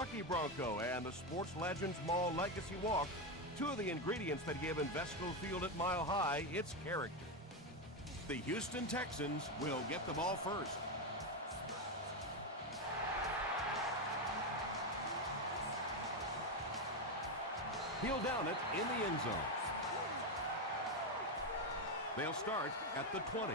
Bucky Bronco and the Sports Legends Mall Legacy Walk, two of the ingredients that give Invesco Field at Mile High its character. The Houston Texans will get the ball first. He'll down it in the end zone. They'll start at the 20.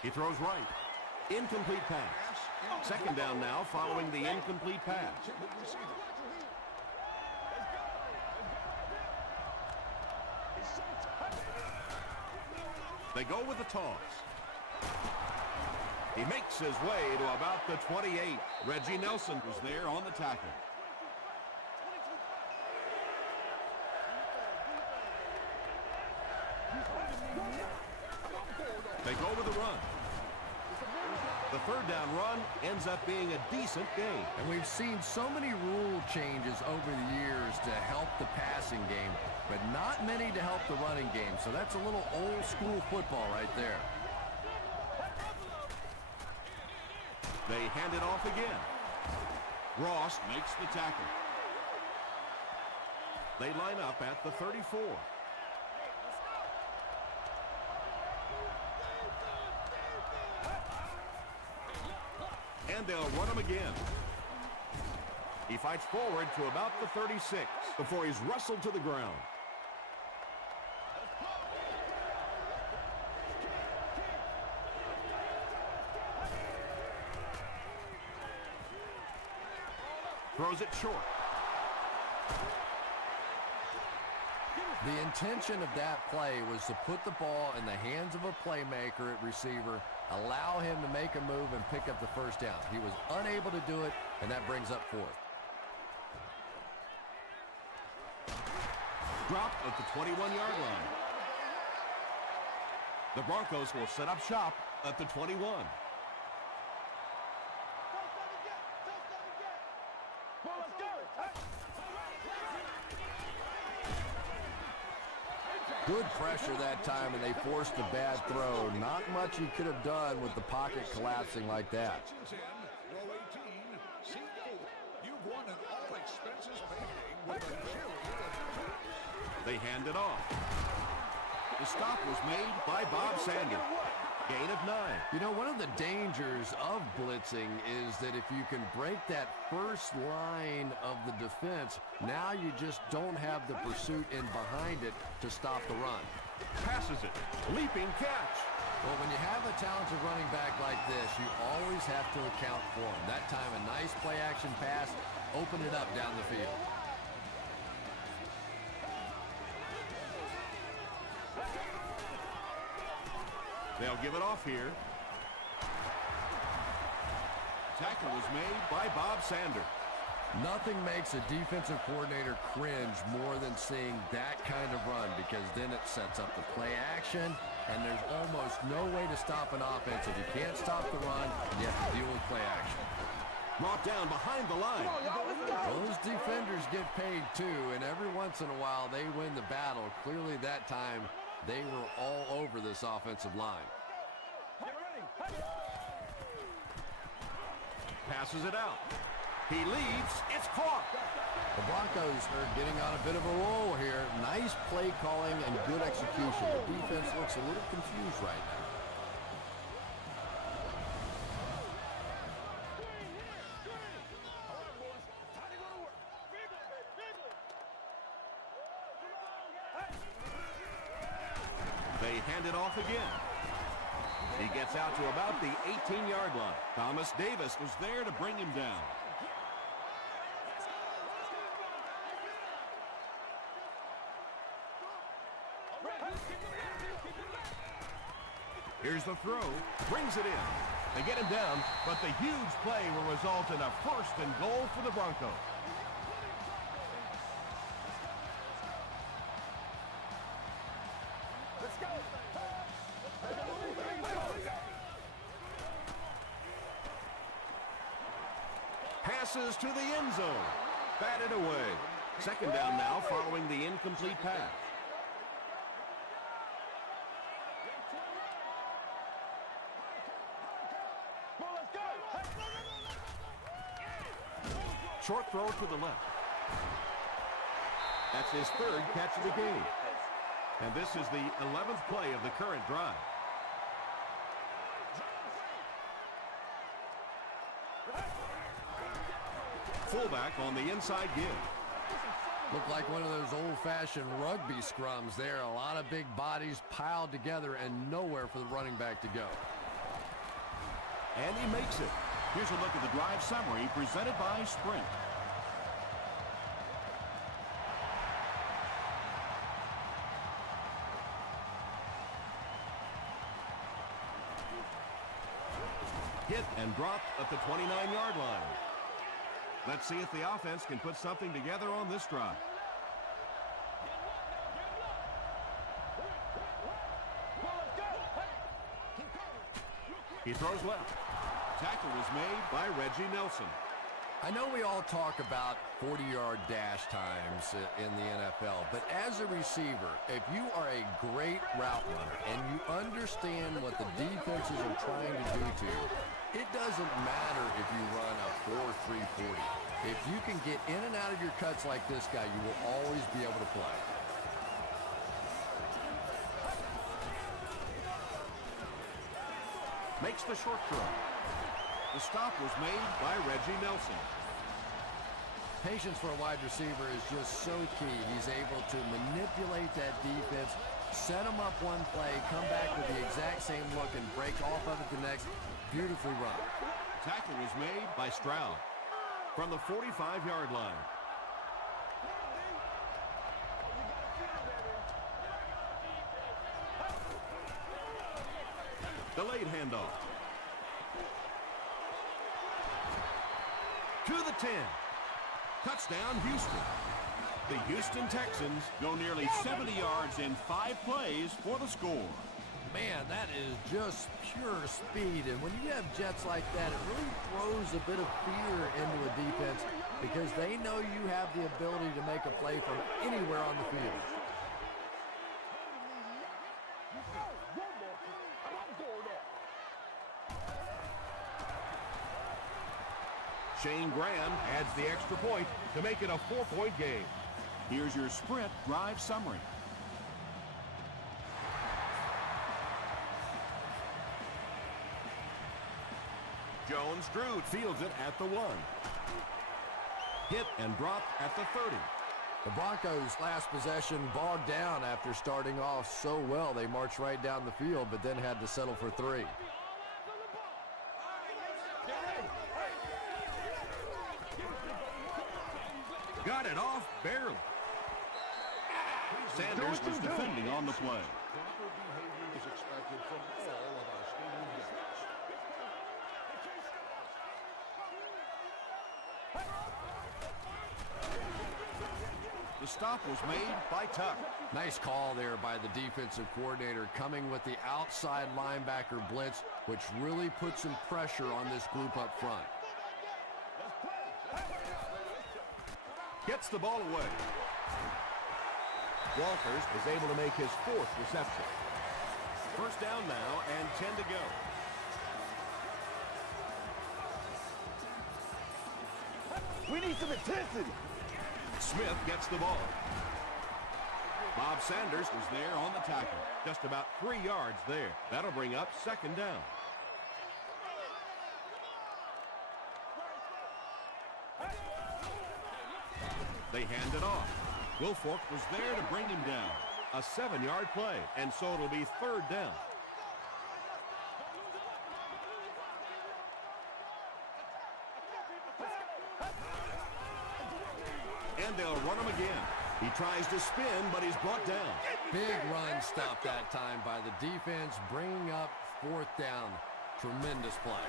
He throws right. Incomplete pass. Second down now following the incomplete pass. They go with the toss. He makes his way to about the 28. Reggie Nelson was there on the tackle. They go with the run. The third down run ends up being a decent gain. And we've seen so many rule changes over the years to help the passing game, but not many to help the running game. So that's a little old school football right there. They hand it off again. Ross makes the tackle. They line up at the 34. And they'll run him again. He fights forward to about the 36 before he's wrestled to the ground. Throws it short. The intention of that play was to put the ball in the hands of a playmaker at receiver, allow him to make a move and pick up the first down. He was unable to do it, and that brings up fourth. Drop at the 21-yard line. The Broncos will set up shop at the 21. Good pressure that time, and they forced a bad throw. Not much you could have done with the pocket collapsing like that. They hand it off. The stop was made by Bob Sander. Gain of 9. You know, one of the dangers of blitzing is that if you can break that first line of the defense, now you just don't have the pursuit in behind it to stop the run. Passes it. Leaping catch. Well, when you have a talented running back like this, you always have to account for him. That time, a nice play-action pass opened it up down the field. They'll give it off here. Tackle was made by Bob Sander. Nothing makes a defensive coordinator cringe more than seeing that kind of run, because then it sets up the play action, and there's almost no way to stop an offense. If you can't stop the run, you have to deal with play action. Brought down behind the line. Those defenders get paid too, and every once in a while they win the battle. Clearly that time they were all over this offensive line. Passes it out. He leads. It's caught. The Broncos are getting on a bit of a roll here. Nice play calling and good execution. The defense looks a little confused right now. They hand it off again. He gets out to about the 18-yard line. Thomas Davis was there to bring him down. Here's the throw. Brings it in. They get him down, but the huge play will result in a first and goal for the Broncos. Passes to the end zone. Batted away. Second down now following the incomplete pass. Short throw to the left. That's his third catch of the game. And this is the 11th play of the current drive. Fullback on the inside give. Looked like one of those old-fashioned rugby scrums there. A lot of big bodies piled together and nowhere for the running back to go. And he makes it. Here's a look at the drive summary presented by Sprint. Hit and dropped at the 29-yard line. Let's see if the offense can put something together on this drive. He throws left. Tackle was made by Reggie Nelson. I know we all talk about 40-yard dash times in the NFL, but as a receiver, if you are a great route runner and you understand what the defenses are trying to do to you, it doesn't matter if you run a 4.340. If you can get in and out of your cuts like this guy, you will always be able to play. Makes the short throw. The stop was made by Reggie Nelson. Patience for a wide receiver is just so key. He's able to manipulate that defense, set them up one play, come back with the exact same look, and break off of it the next. Beautifully run. Tackle was made by Stroud from the 45-yard line. Delayed handoff. To the 10. Touchdown, Houston. The Houston Texans go nearly 70 yards in 5 plays for the score. Man, that is just pure speed. And when you have jets like that, it really throws a bit of fear into a defense because they know you have the ability to make a play from anywhere on the field. Shane Graham adds the extra point to make it a 4-point game. Here's your Sprint drive summary. Jones-Drew fields it at the 1. Hit and dropped at the 30. The Broncos' last possession bogged down after starting off so well. They marched right down the field, but then had to settle for 3. Got it off barely. Sanders was defending on the play. Proper behavior is expected from all of our stadium guests. The stop was made by Tuck. Nice call there by the defensive coordinator, coming with the outside linebacker blitz, which really put some pressure on this group up front. Gets the ball away. Walters is able to make his 4th reception. First down now and 10 to go. We need some intensity. Smith gets the ball. Bob Sanders was there on the tackle. Just about 3 yards there. That'll bring up 2nd down. They hand it off. Wilfork was there to bring him down. A 7-yard play, and so it'll be 3rd down. And they'll run him again. He tries to spin, but he's brought down. Big run stop that time by the defense, bringing up 4th down. Tremendous play.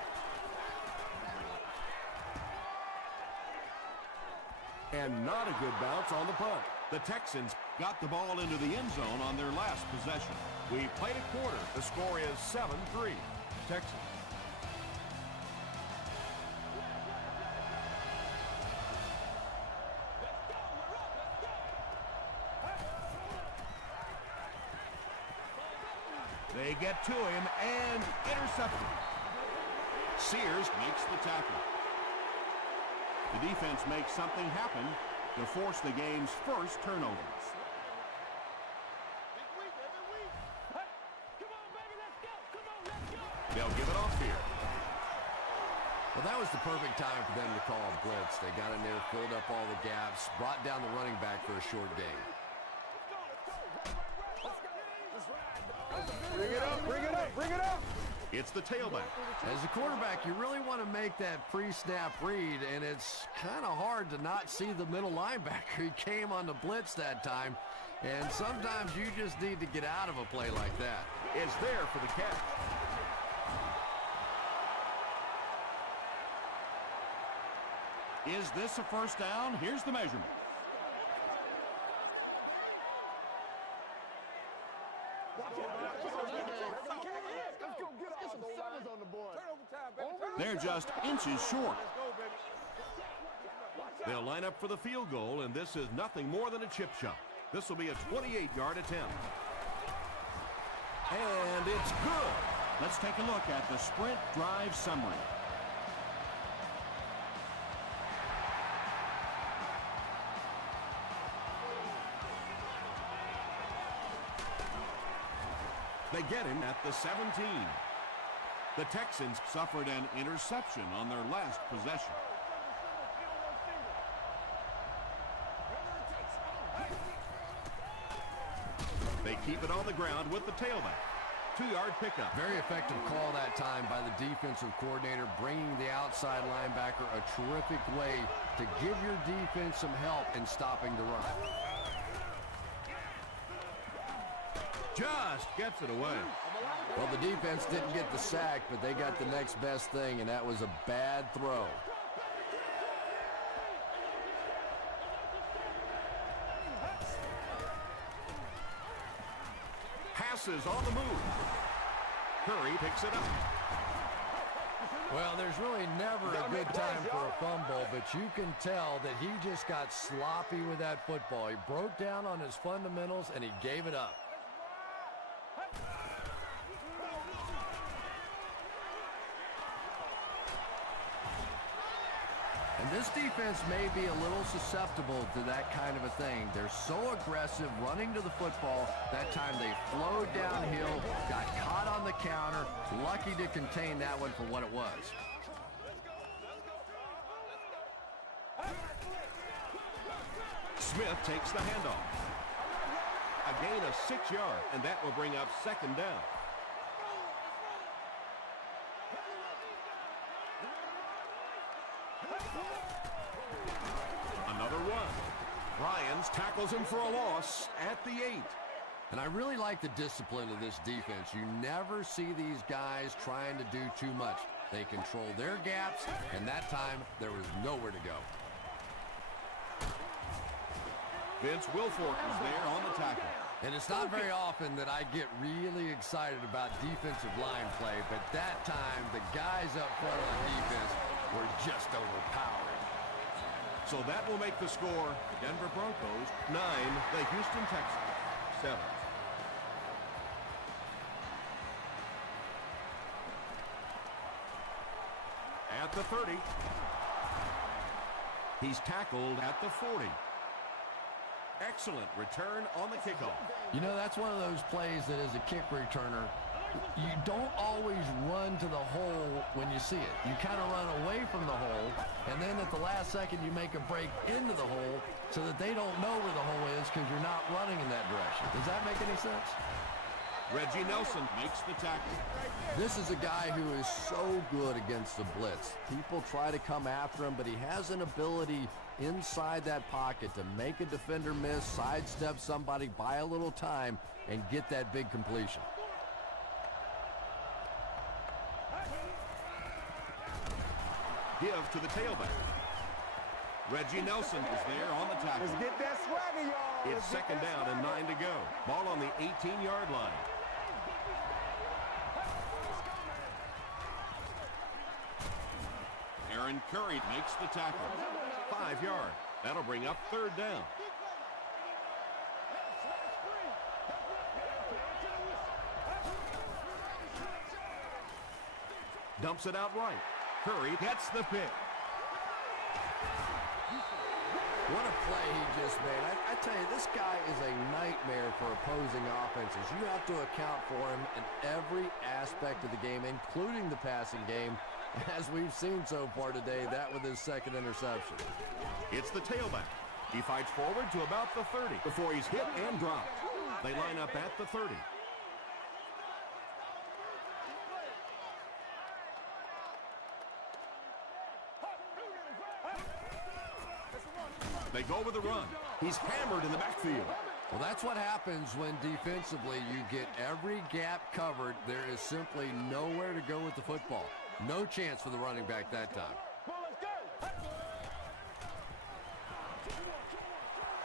And not a good bounce on the punt. The Texans got the ball into the end zone on their last possession. We played a quarter. The score is 7-3. Texans. They get to him and intercepted. Sears makes the tackle. The defense makes something happen to force the game's first turnover. They'll give it off here. Well, that was the perfect time for them to call a blitz. They got in there, filled up all the gaps, brought down the running back for a short gain. Bring it up, bring it up, bring it up. It's the tailback. As a quarterback, you really want to make that pre-snap read, and it's kind of hard to not see the middle linebacker. He came on the blitz that time, and sometimes you just need to get out of a play like that. Is there for the catch. Is this a first down? Here's the measurement. They're just inches short. They'll line up for the field goal, and this is nothing more than a chip shot. This will be a 28-yard attempt. And it's good. Let's take a look at the sprint drive summary. They get him at the 17. The Texans suffered an interception on their last possession. They keep it on the ground with the tailback. 2-yard pickup. Very effective call that time by the defensive coordinator, bringing the outside linebacker, a terrific way to give your defense some help in stopping the run. Just gets it away. Well, the defense didn't get the sack, but they got the next best thing, and that was a bad throw. Passes on the move. Curry picks it up. Well, there's really never a good time for a fumble, but you can tell that he just got sloppy with that football. He broke down on his fundamentals, and he gave it up. And this defense may be a little susceptible to that kind of a thing. They're so aggressive running to the football. That time they flowed downhill, got caught on the counter, lucky to contain that one for what it was. Smith takes the handoff. A gain of 6 yards, and that will bring up second down. Another one. Ryans tackles him for a loss at the 8. And I really like the discipline of this defense. You never see these guys trying to do too much. They control their gaps, and that time there was nowhere to go. Vince Wilfork is there on the tackle. And it's not very often that I get really excited about defensive line play, but that time the guys up front on defense were just overpowering. So that will make the score Denver Broncos 9, the Houston Texans 7. At the 30. He's tackled at the 40. Excellent return on the kickoff. You know, that's one of those plays that as a kick returner, you don't always run to the hole when you see it. You kind of run away from the hole, and then at the last second you make a break into the hole so that they don't know where the hole is because you're not running in that direction. Does that make any sense? Reggie Nelson makes the tackle. This is a guy who is so good against the blitz. People try to come after him, but he has an ability inside that pocket to make a defender miss, sidestep somebody, buy a little time, and get that big completion. Give to the tailback. Reggie Nelson is there on the tackle. Let's get that swagger, y'all. It's second down and 9 to go. Ball on the 18-yard line. Aaron Curry makes the tackle. 5 yards. That'll bring up third down. Dumps it out right. Curry gets the pick. What a play he just made. I tell you, this guy is a nightmare for opposing offenses. You have to account for him in every aspect of the game, including the passing game. As we've seen so far today, that with his second interception. It's the tailback. He fights forward to about the 30 before he's hit and dropped. They line up at the 30. They go with the run. He's hammered in the backfield. Well, that's what happens when defensively you get every gap covered. There is simply nowhere to go with the football. No chance for the running back that time.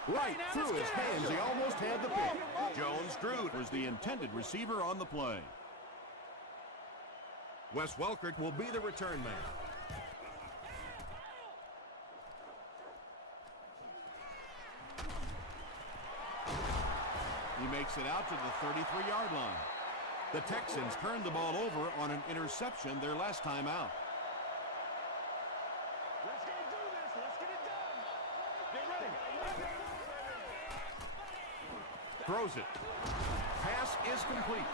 Right through his hands, he almost had the pick. Jones-Drew was the intended receiver on the play. Wes Welker will be the return man. He makes it out to the 33-yard line. The Texans turned the ball over on an interception their last time out. Let's get it do this. Let's get it done. Get ready. Throws it. Pass is complete.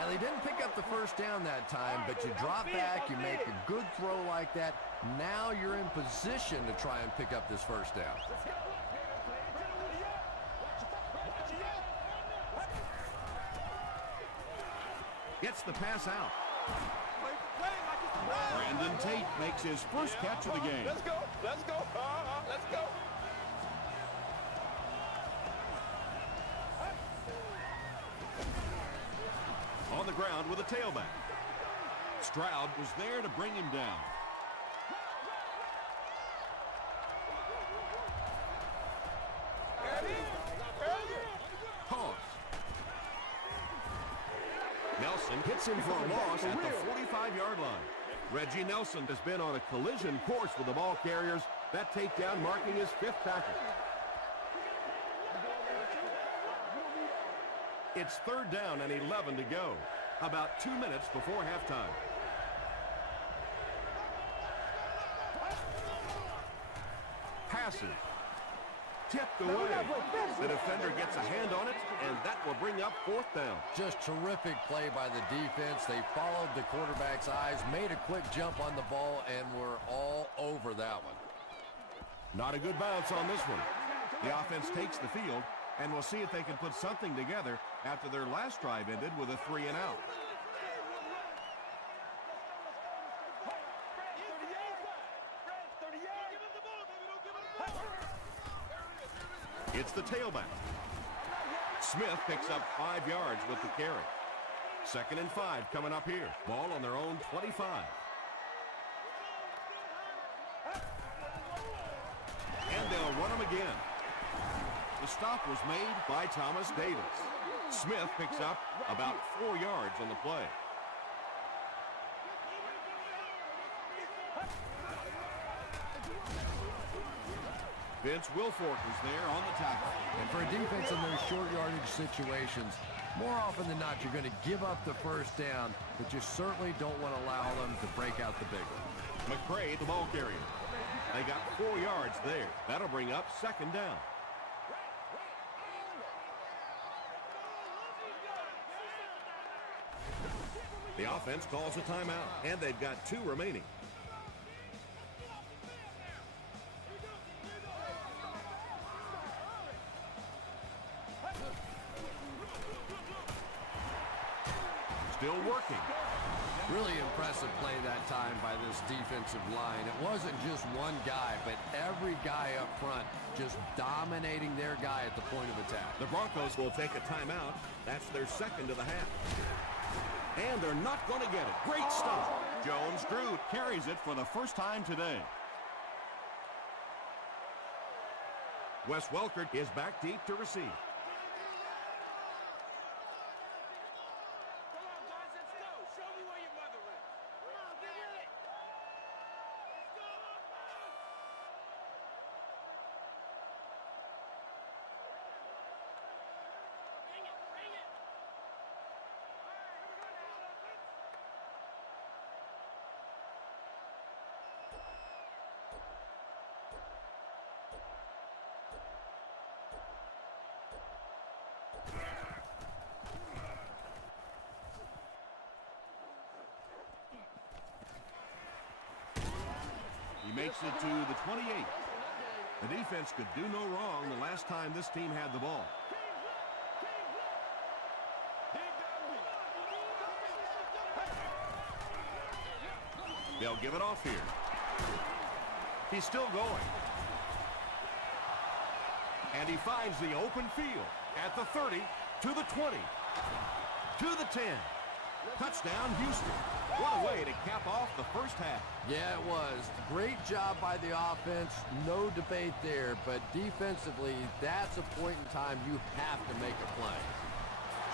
And they didn't pick up the first down that time, but you drop back, you make a good throw like that. Now you're in position to try and pick up this first down. Gets the pass out. Brandon Tate makes his first catch of the game. Let's go. Let's go. Let's go. On the ground with a tailback. Stroud was there to bring him down. Pause. Nelson hits him for a loss at the 45-yard line. Reggie Nelson has been on a collision course with the ball carriers. That takedown marking his 5th tackle. It's 3rd down and 11 to go. About 2 minutes before halftime. Passes. Tipped away. The defender gets a hand on it, and that will bring up 4th down. Just terrific play by the defense. They followed the quarterback's eyes, made a quick jump on the ball, and were all over that one. Not a good bounce on this one. The offense takes the field, and we'll see if they can put something together after their last drive ended with a 3-and-out. It's the tailback. Smith picks up 5 yards with the carry. 2nd and 5 coming up here. Ball on their own 25. And they'll run them again. The stop was made by Thomas Davis. Smith picks up about 4 yards on the play. Vince Wilfork is there on the tackle. And for a defense in those short yardage situations, more often than not, you're going to give up the first down, but you certainly don't want to allow them to break out the big one. McCray, the ball carrier. They got 4 yards there. That'll bring up 2nd down. The offense calls a timeout, and they've got 2 remaining. Still working. Really impressive play that time by this defensive line. It wasn't just one guy, but every guy up front just dominating their guy at the point of attack. The Broncos will take a timeout. That's their 2nd of the half. And they're not going to get it. Great stop. Jones-Drew carries it for the first time today. Wes Welker is back deep to receive. takes it to the 28. The defense could do no wrong the last time this team had the ball. They'll give it off here. He's still going. And he finds the open field at the 30, to the 20, to the 10. Touchdown, Houston. What a way to cap off the first half. Yeah, it was. Great job by the offense. No debate there. But defensively, that's a point in time you have to make a play.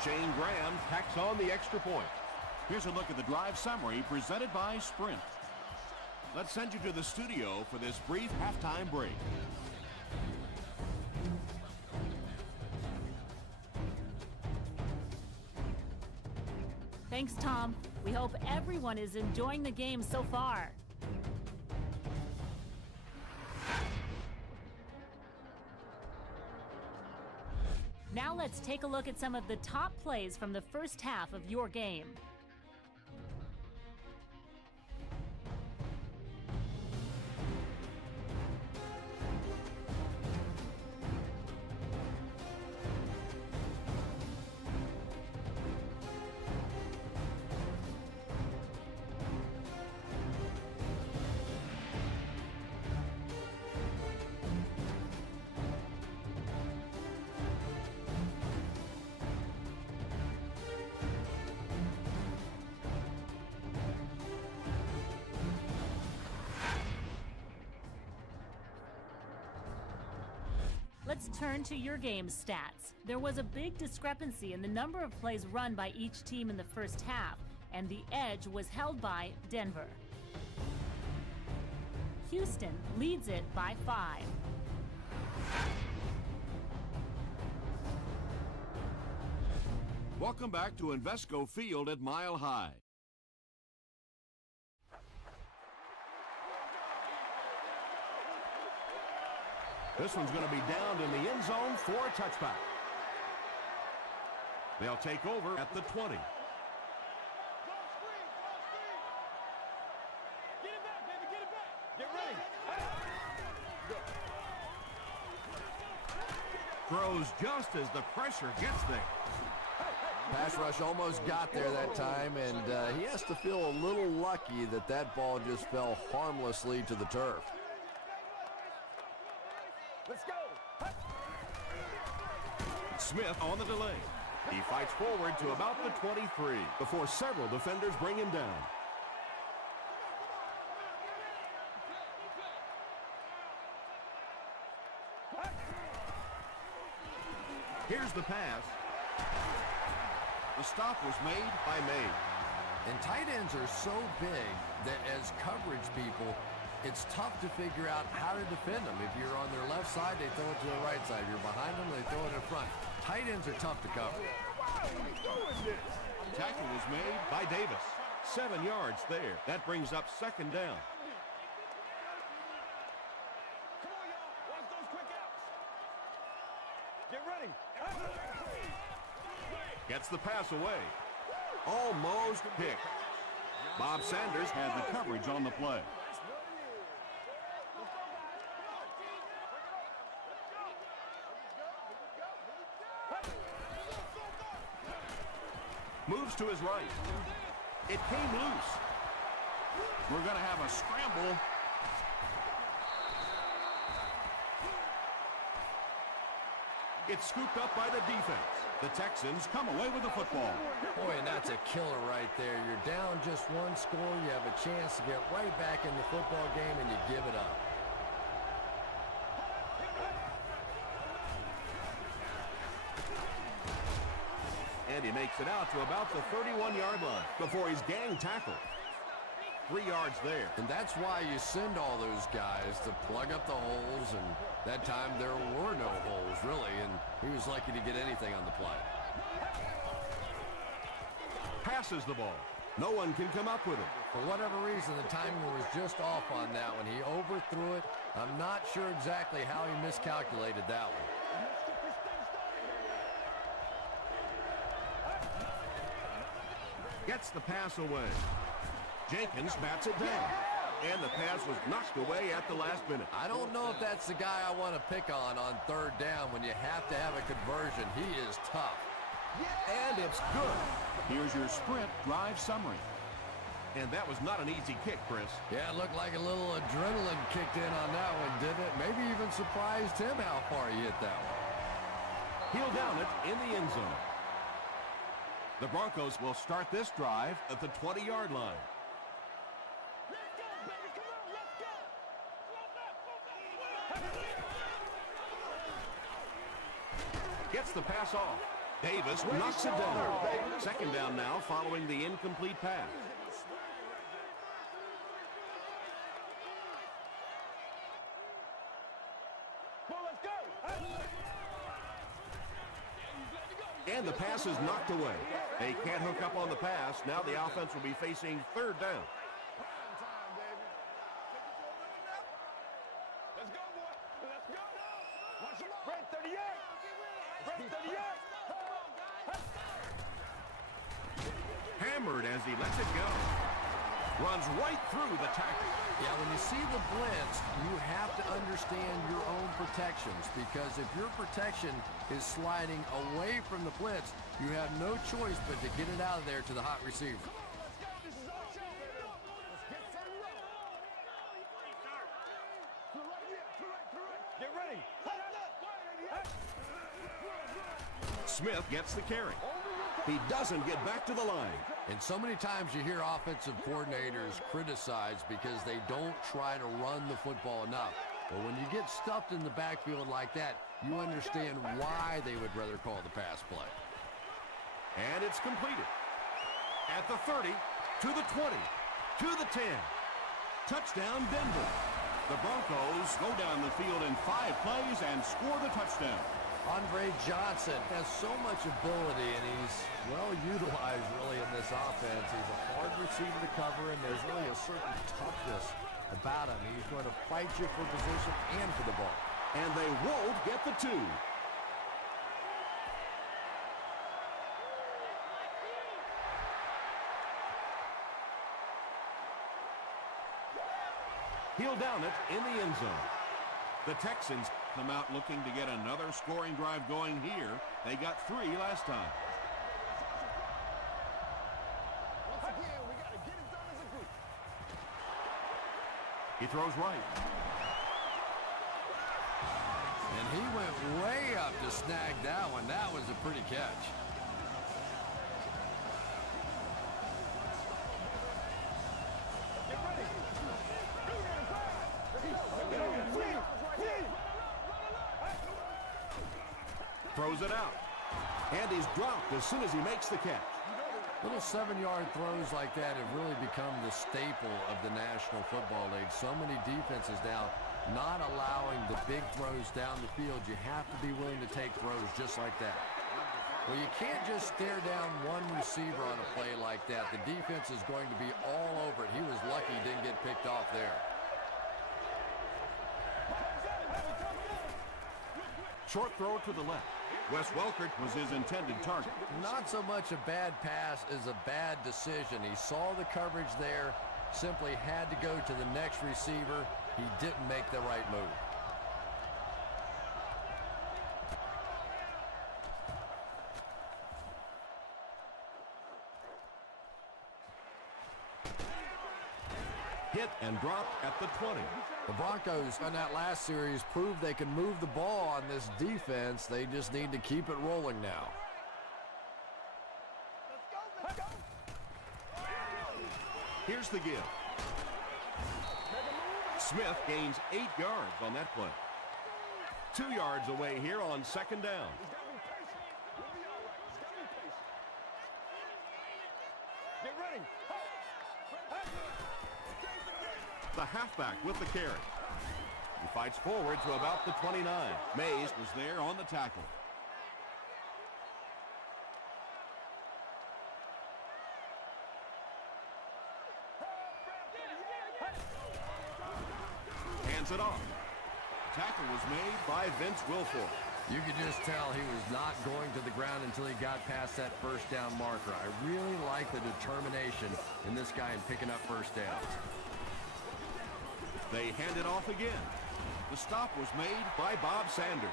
Shane Graham tacks on the extra point. Here's a look at the drive summary presented by Sprint. Let's send you to the studio for this brief halftime break. Thanks, Tom. We hope everyone is enjoying the game so far. Now let's take a look at some of the top plays from the first half of your game. Let's turn to your game stats. There was a big discrepancy in the number of plays run by each team in the first half, and the edge was held by Denver. Houston leads it by 5. Welcome back to Invesco Field at Mile High. This one's going to be down in the end zone for a touchback. They'll take over at the 20. Get it back, baby, get it back. Get ready. Throws just as the pressure gets there. Pass rush almost got there that time, and he has to feel a little lucky that that ball just fell harmlessly to the turf. Let's go. Smith on the delay. He fights forward to about the 23 before several defenders bring him down. Here's the pass. The stop was made by May. And tight ends are so big that as coverage people, it's tough to figure out how to defend them. If you're on their left side, they throw it to the right side. If you're behind them, they throw it in front. Tight ends are tough to cover. Tackle was made by Davis. 7 yards there. That brings up second down. Come on, y'all. Watch those quick outs. Get ready. Gets the pass away. Almost picked. Bob Sanders had the coverage on the play. Moves to his right. It came loose. We're going to have a scramble. It's scooped up by the defense. The Texans come away with the football. Boy, and that's a killer right there. You're down just one score. You have a chance to get right back in the football game, and you give it up. And he makes it out to about the 31-yard line before he's gang tackled. 3 yards there. And that's why you send all those guys to plug up the holes, and that time there were no holes, really, and he was lucky to get anything on the play. Passes the ball. No one can come up with it. For whatever reason, the timing was just off on that one. He overthrew it. I'm not sure exactly how he miscalculated that one. Gets the pass away. Jenkins bats it down. And the pass was knocked away at the last minute. I don't know if that's the guy I want to pick on third down when you have to have a conversion. He is tough. And it's good. Here's your sprint drive summary. And that was not an easy kick, Chris. Yeah, it looked like a little adrenaline kicked in on that one, didn't it? Maybe even surprised him how far he hit that one. He'll down it in the end zone. The Broncos will start this drive at the 20-yard line. Gets the pass off. Davis knocks it down. Second down now following the incomplete pass. And the pass is knocked away. They can't hook up on the pass. Now the offense will be facing third down. Let's go, boy. Let's go. Watch him out. Red 38. Red 38. Hammered as he lets it go. Runs right through the tackle. Yeah, when you see the blitz, you have to understand your own protections, because if your protection is sliding away from the blitz, you have no choice but to get it out of there to the hot receiver. Get ready. Smith gets the carry. He doesn't get back to the line. And so many times you hear offensive coordinators criticized because they don't try to run the football enough. But when you get stuffed in the backfield like that, you understand why they would rather call the pass play. And it's completed. At the 30, to the 20, to the 10. Touchdown, Denver. The Broncos go down the field in 5 plays and score the touchdown. Andre Johnson has so much ability, and he's well utilized really in this offense. He's a hard receiver to cover, and there's really a certain toughness about him. He's going to fight you for position and for the ball. And they won't get the 2. He'll down it in the end zone. The Texans come out looking to get another scoring drive going here. They got 3 last time. Once again, we got to get it done as a group. He throws right. And he went way up to snag that one. That was a pretty catch. Get ready. Throws it out. And he's dropped as soon as he makes the catch. Little 7-yard throws like that have really become the staple of the National Football League. So many defenses now not allowing the big throws down the field. You have to be willing to take throws just like that. Well, you can't just stare down one receiver on a play like that. The defense is going to be all over it. He was lucky he didn't get picked off there. Short throw to the left. Wes Welker was his intended target. Not so much a bad pass as a bad decision. He saw the coverage there, simply had to go to the next receiver. He didn't make the right move. Hit and dropped at the 20. The Broncos on that last series proved they can move the ball on this defense. They just need to keep it rolling now. Here's the give. Smith gains 8 yards on that play. 2 yards away here on second down. Get ready. The halfback with the carry. He fights forward to about the 29. Mays was there on the tackle. Hands it off. Tackle was made by Vince Wilfork. You could just tell he was not going to the ground until he got past that first down marker. I really like the determination in this guy in picking up first downs. They hand it off again. The stop was made by Bob Sanders.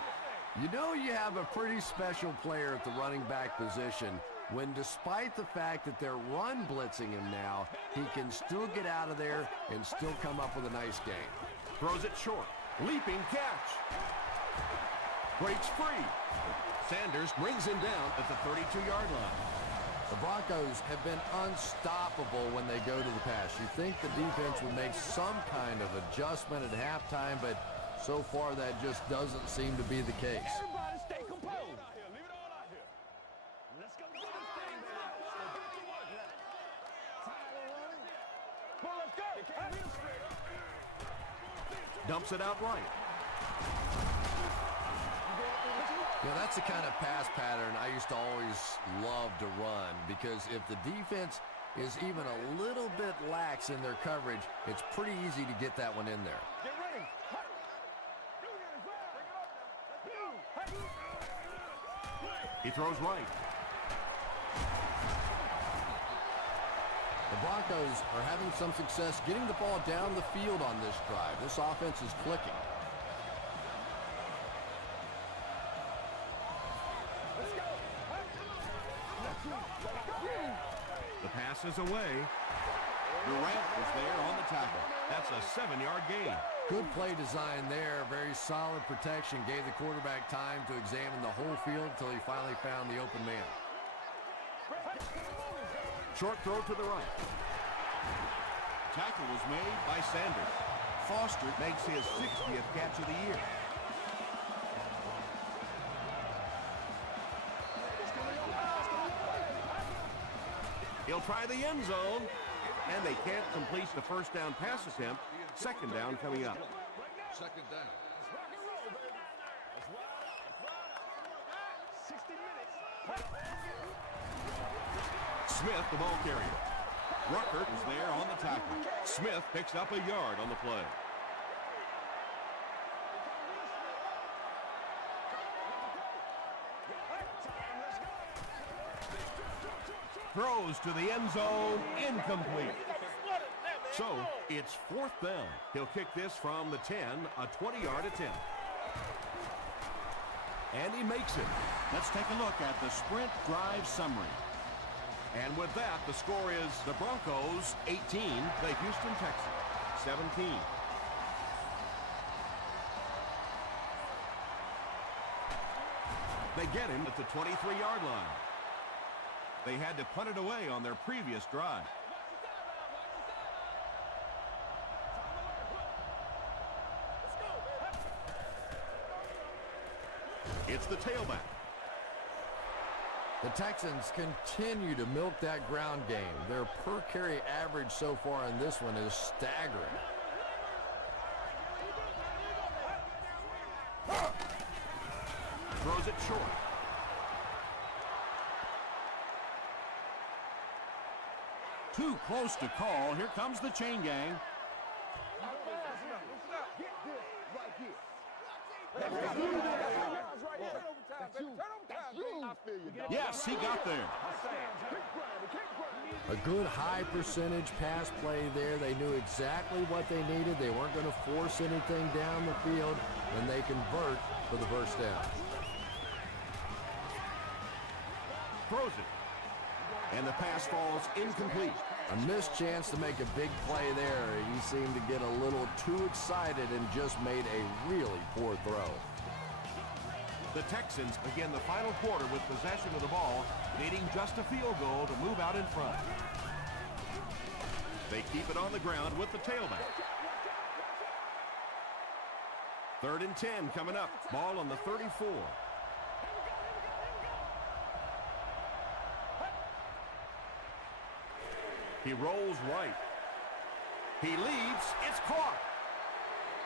You know you have a pretty special player at the running back position when, despite the fact that they're run blitzing him now, he can still get out of there and still come up with a nice gain. Throws it short. Leaping catch. Breaks free. Sanders brings him down at the 32-yard line. The Broncos have been unstoppable when they go to the pass. You think the defense would make some kind of adjustment at halftime, but so far that just doesn't seem to be the case. Everybody stay composed. Leave it all out here. Let's go. Well, let's go. Dumps it out right. Yeah, that's the kind of pass pattern I used to always love to run, because if the defense is even a little bit lax in their coverage, it's pretty easy to get that one in there. Get ready. He throws right. The Broncos are having some success getting the ball down the field on this drive. This offense is clicking. The pass is away. Durant was there on the tackle. That's a 7-yard gain. Good play design there. Very solid protection. Gave the quarterback time to examine the whole field until he finally found the open man. Short throw to the right. Tackle was made by Sanders. Foster makes his 60th catch of the year. He'll try the end zone, and they can't complete the first down pass attempt. Second down coming up. Second down. 60 minutes. Smith, the ball carrier. Ruckert is there on the tackle. Smith picks up a yard on the play. Throws to the end zone, incomplete. So, it's fourth down. He'll kick this from the 10, a 20-yard attempt. And he makes it. Let's take a look at the sprint drive summary. And with that, the score is the Broncos 18, the Houston Texans 17. They get him at the 23-yard line. They had to punt it away on their previous drive. It's the tailback. The Texans continue to milk that ground game. Their per carry average so far in this one is staggering. Throws it short. Too close to call. Here comes the chain gang. Yes, he got there. A good high percentage pass play there. They knew exactly what they needed. They weren't going to force anything down the field, and they convert for the first down. Throws it. And the pass falls incomplete. A missed chance to make a big play there. He seemed to get a little too excited and just made a really poor throw. The Texans begin the final quarter with possession of the ball, needing just a field goal to move out in front. They keep it on the ground with the tailback. 3rd and 10 coming up. Ball on the 34. He rolls right. He leads. It's caught.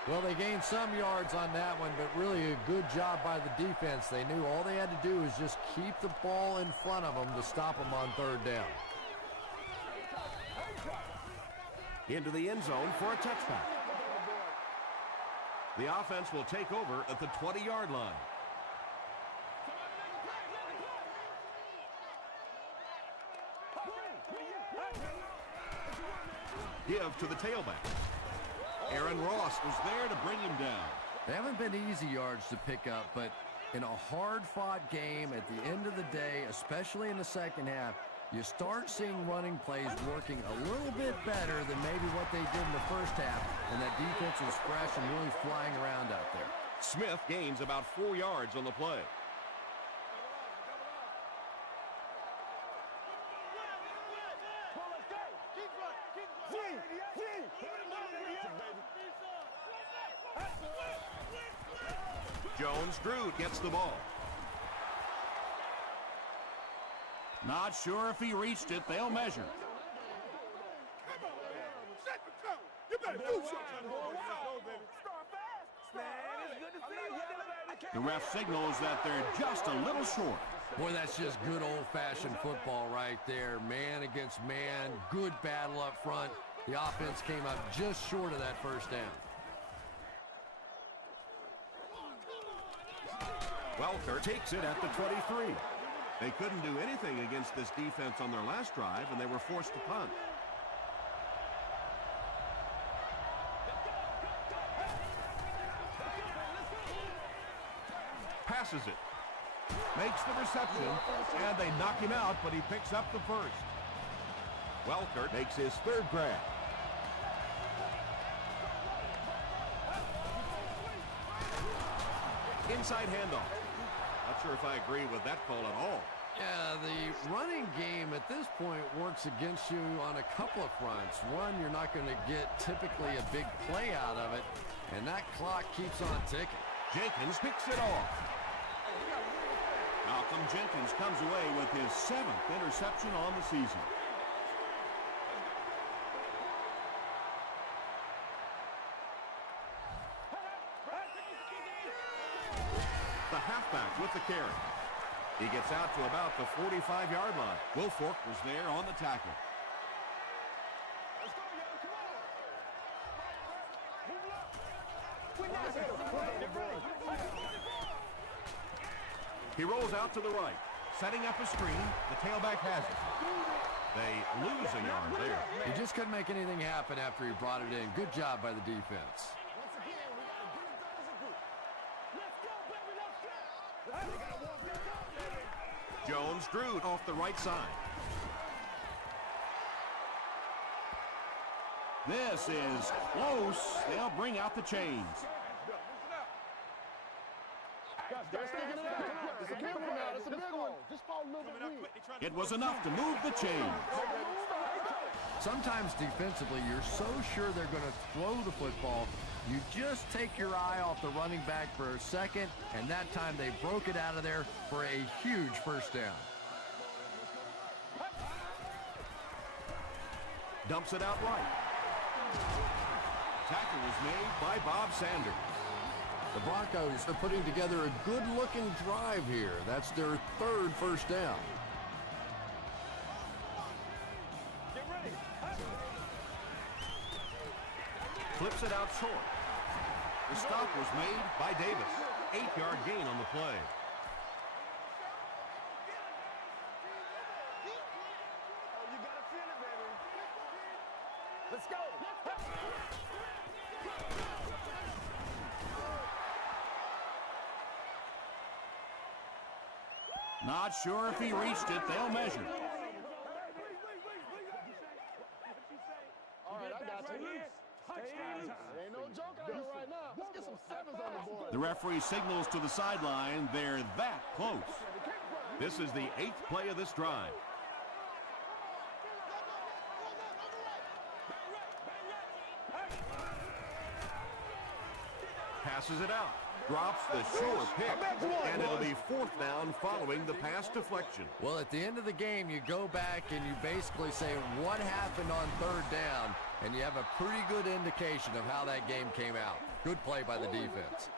Well, they gained some yards on that one, but really a good job by the defense. They knew all they had to do was just keep the ball in front of them to stop them on 3rd down. Into the end zone for a touchback. The offense will take over at the 20-yard line. Give to the tailback. Aaron Ross was there to bring him down. They haven't been easy yards to pick up, but in a hard-fought game at the end of the day, especially in the second half, you start seeing running plays working a little bit better than maybe what they did in the first half, and that defense was fresh and really flying around out there. Smith gains about 4 yards on the play. Jones-Drew gets the ball. Not sure if he reached it. They'll measure. The ref signals that they're just a little short. Boy, that's just good old-fashioned football right there. Man against man, good battle up front. The offense came up just short of that first down. Welker takes it at the 23. They couldn't do anything against this defense on their last drive, and they were forced to punt. Passes it. Makes the reception, and they knock him out, but he picks up the first. Welker makes his third grab. Inside handoff. Not sure if I agree with that call at all. Yeah, the running game at this point works against you on a couple of fronts. One, you're not going to get typically a big play out of it, and that clock keeps on ticking. Jenkins picks it off. Malcolm Jenkins comes away with his 7th interception on the season. The halfback with the carry. He gets out to about the 45-yard line. Wilfork was there on the tackle. He rolls out to the right, setting up a screen. The tailback has it. They lose a yard there. He just couldn't make anything happen after he brought it in. Good job by the defense. Jones-Drew off the right side. This is close. They'll bring out the chains. It was enough to move the chains. Sometimes defensively, you're so sure they're going to throw the football, you just take your eye off the running back for a second, and that time they broke it out of there for a huge first down. Dumps it out right. Tackle was made by Bob Sanders. The Broncos are putting together a good-looking drive here. That's their 3rd first down. Flips it out short. The stop was made by Davis. 8-yard gain on the play. Let's go. Not sure if he reached it. They'll measure. All right, I got you. There ain't no joke out here right now. Let's get some 7s on the board. The referee signals to the sideline. They're that close. This is the 8th play of this drive. Passes it out. Drops the sure pick. And it'll be 4th down following the pass deflection. Well, at the end of the game, you go back and you basically say what happened on 3rd down, and you have a pretty good indication of how that game came out. Good play by the defense.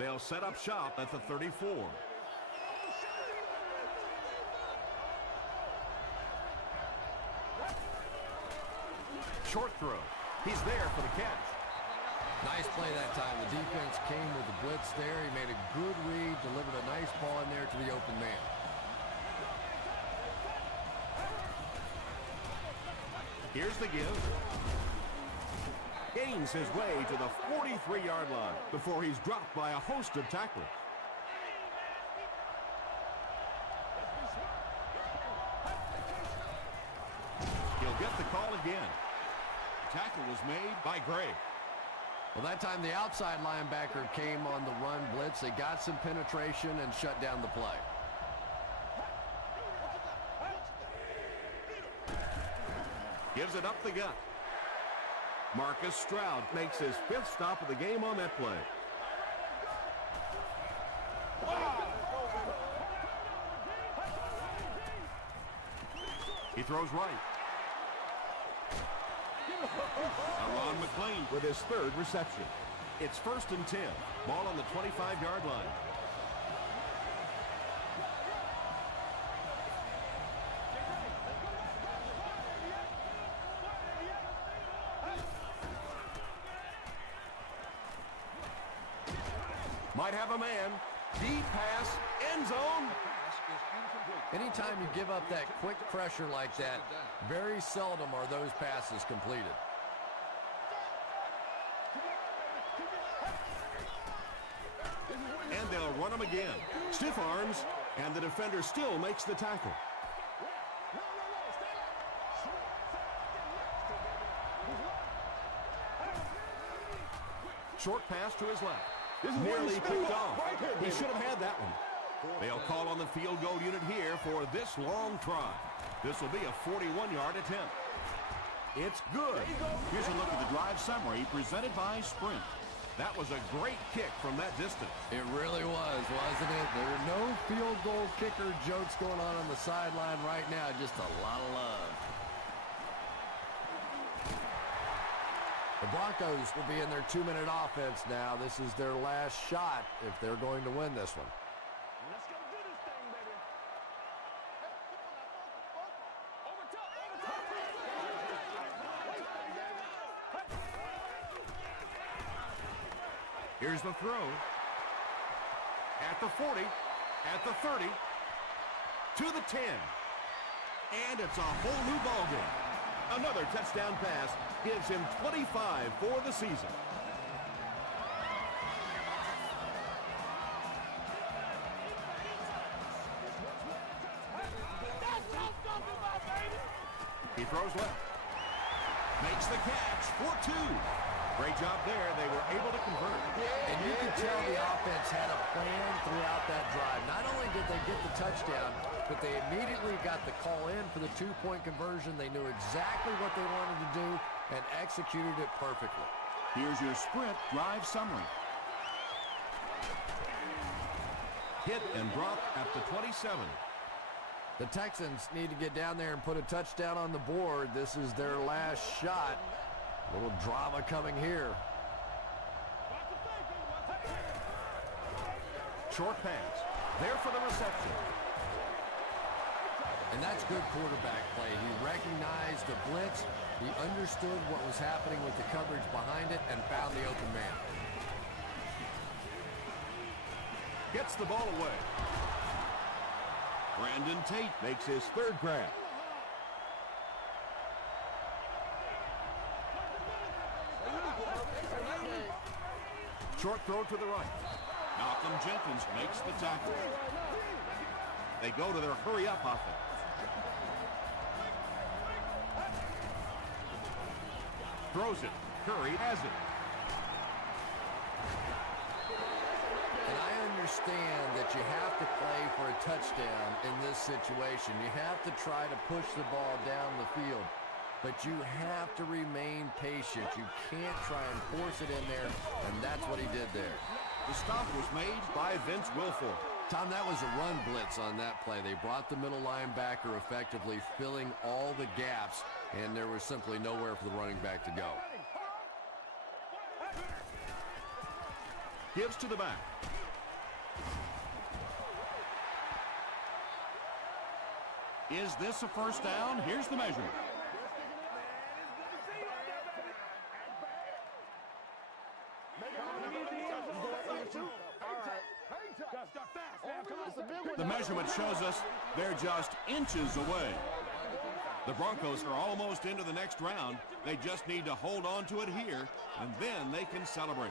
They'll set up shop at the 34. Short throw. He's there for the catch. Nice play that time. The defense came with the blitz there. He made a good read, delivered a nice ball in there to the open man. Here's the give. Gains his way to the 43-yard line before he's dropped by a host of tacklers. He'll get the call again. Tackle was made by Gray. Well, that time the outside linebacker came on the run blitz. They got some penetration and shut down the play. Gives it up the gut. Marcus Stroud makes his 5th stop of the game on that play. He throws right. Ron McClain with his 3rd reception. It's 1st and 10. Ball on the 25-yard line. Might have a man. Deep pass, end zone. Anytime you give up that quick pressure like that, very seldom are those passes completed. And they'll run him again. Stiff arms, and the defender still makes the tackle. Short pass to his left. Nearly picked off. He should have had that one. They'll call on the field goal unit here for this long try. This will be a 41-yard attempt. It's good. Here's a look at the drive summary presented by Sprint. That was a great kick from that distance. It really was, wasn't it? There are no field goal kicker jokes going on the sideline right now. Just a lot of love. The Broncos will be in their 2-minute offense now. This is their last shot if they're going to win this one. Let's go do this thing, baby. Over top, over top. Here's the throw. At the 40, at the 30, to the 10. And it's a whole new ballgame. Another touchdown pass gives him 25 for the season. He throws left. Makes the catch for 2. Great job there. They were able to convert. And you could tell the offense had a plan throughout that drive. Not only did they get the touchdown, but they immediately got the call in for the 2-point conversion. They knew exactly what they wanted to do and executed it perfectly. Here's your Sprint drive summary. Hit and drop at the 27. The Texans need to get down there and put a touchdown on the board. This is their last shot. A little drama coming here. Short pass. There for the reception. And that's good quarterback play. He recognized the blitz. He understood what was happening with the coverage behind it and found the open man. Gets the ball away. Brandon Tate makes his 3rd grab. Short throw to the right. Malcolm Jenkins makes the tackle. They go to their hurry-up offense. Throws it. Curry has it. And I understand that you have to play for a touchdown in this situation. You have to try to push the ball down the field. But you have to remain patient. You can't try and force it in there, and that's what he did there. The stop was made by Vince Wilfork. Tom, that was a run blitz on that play. They brought the middle linebacker effectively filling all the gaps, and there was simply nowhere for the running back to go. Gives to the back. Is this a first down? Here's the measurement. The measurement shows us they're just inches away. The Broncos are almost into the next round. They just need to hold on to it here, and then they can celebrate.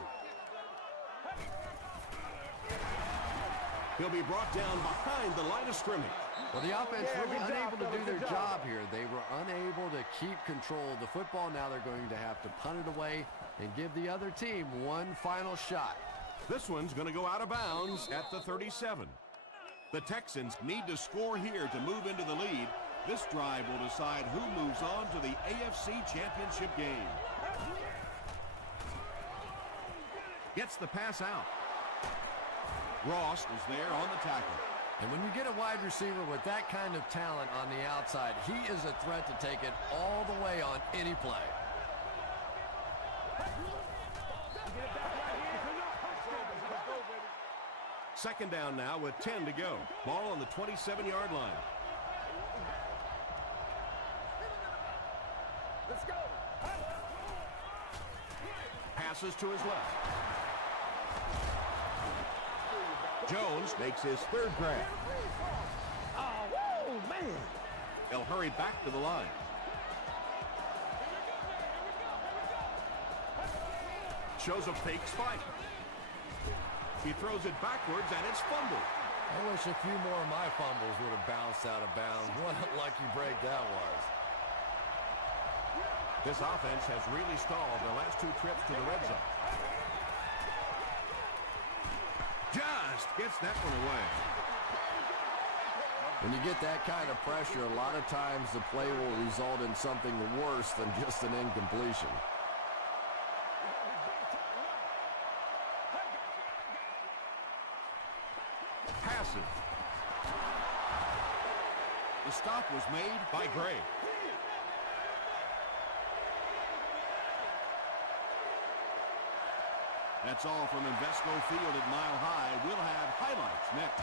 He'll be brought down behind the line of scrimmage. Well, the offense really unable to do their job here. They were unable to keep control of the football. Now they're going to have to punt it away and give the other team one final shot. This one's going to go out of bounds at the 37. The Texans need to score here to move into the lead. This drive will decide who moves on to the AFC Championship game. Gets the pass out. Ross is there on the tackle. And when you get a wide receiver with that kind of talent on the outside, he is a threat to take it all the way on any play. Second down now with 10 to go. Ball on the 27-yard line. Let's go. Passes to his left. Jones makes his third grab. Oh, whoa, man. They'll hurry back to the line. Shows a fake spike. He throws it backwards, and it's fumbled. I wish a few more of my fumbles would have bounced out of bounds. What a lucky break that was. This offense has really stalled their last two trips to the red zone. Just gets that one away. When you get that kind of pressure, a lot of times the play will result in something worse than just an incompletion. Passes. The stop was made by Gray. That's all from Invesco Field at Mile High. We'll have highlights next.